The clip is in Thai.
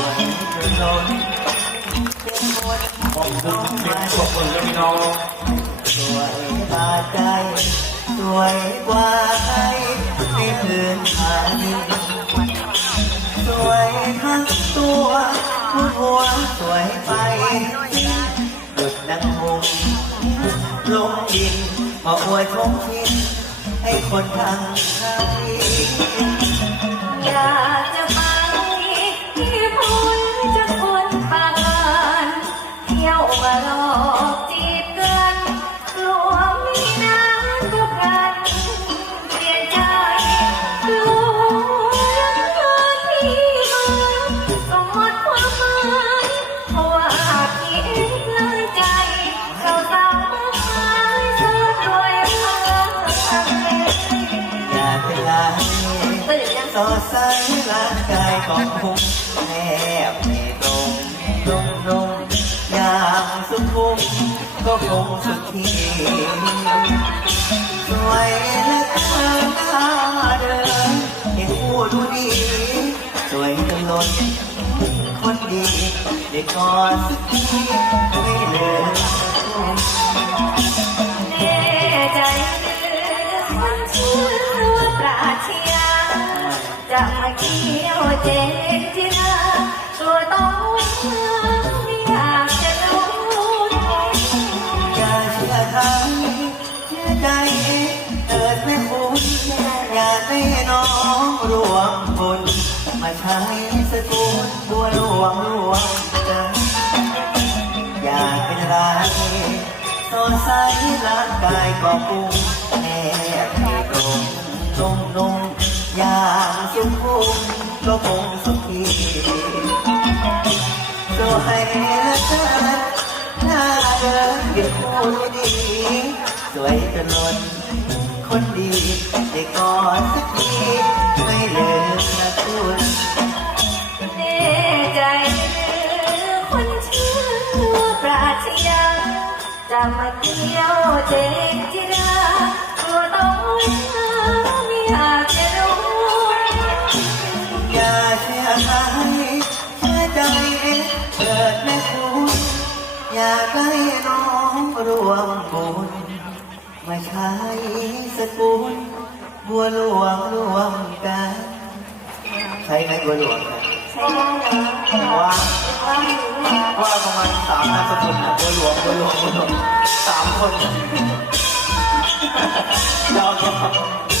วยจนล้นเป็นคนขอบคุณเสียงปรบมือกับพี่น้องสวยบาดใจสวยกว่าใครในพื้นฐานสวยทั้งตัวหัวสวยไปหยุดนั่งหงลงดินมาอวยทงทินให้คนทั้งไทย ลายตื่นยังสอดใสร่างกายของผมแนบไม่ตรงตรงตรงอย่างสุขุมก็คงสุดที่สวยเหลือเกินหน้าเดินให้คู่ดูดีสวยจนล้นคนดีได้กอดสักทีไม่เลือ จะมาเที่ยวเจนที่นาตัวต้องไม่อยากจะรู้อย่าเชื่อใครเชื่อใจเองเกิดไม่คุ้นอย่าให้น้องรวมคน มาใช้สกุลบัวหลวงรวมใจอยากเป็นไรสดใสร่างกายก็ปุ้งแนบที่ตรงตรงนุ่มอ ย่างสุขุมก็คงสุขีสวยเหลือเกินหน้าเดินเก็บคู่ดี สวยจนล้นคนดีได้กอดสักทีไม่เลืมนะคุณแน่ใจคนชื่อปราชญาจะมาเที่ยวเจนที่นา เชื่อใครเชื่ใจเกิดไม่คุณอยากให้น้องรวมบุญมาใช้สกุลบัวหลวงรวมกันใช้ไหมบัวหลวงใช่ได้เหรอว่าว่าอยู่ว่าว่าประมาณสามนามสกุลนะบัวหลวงบัวหลวงบัวหลวงสามคนยอมยอม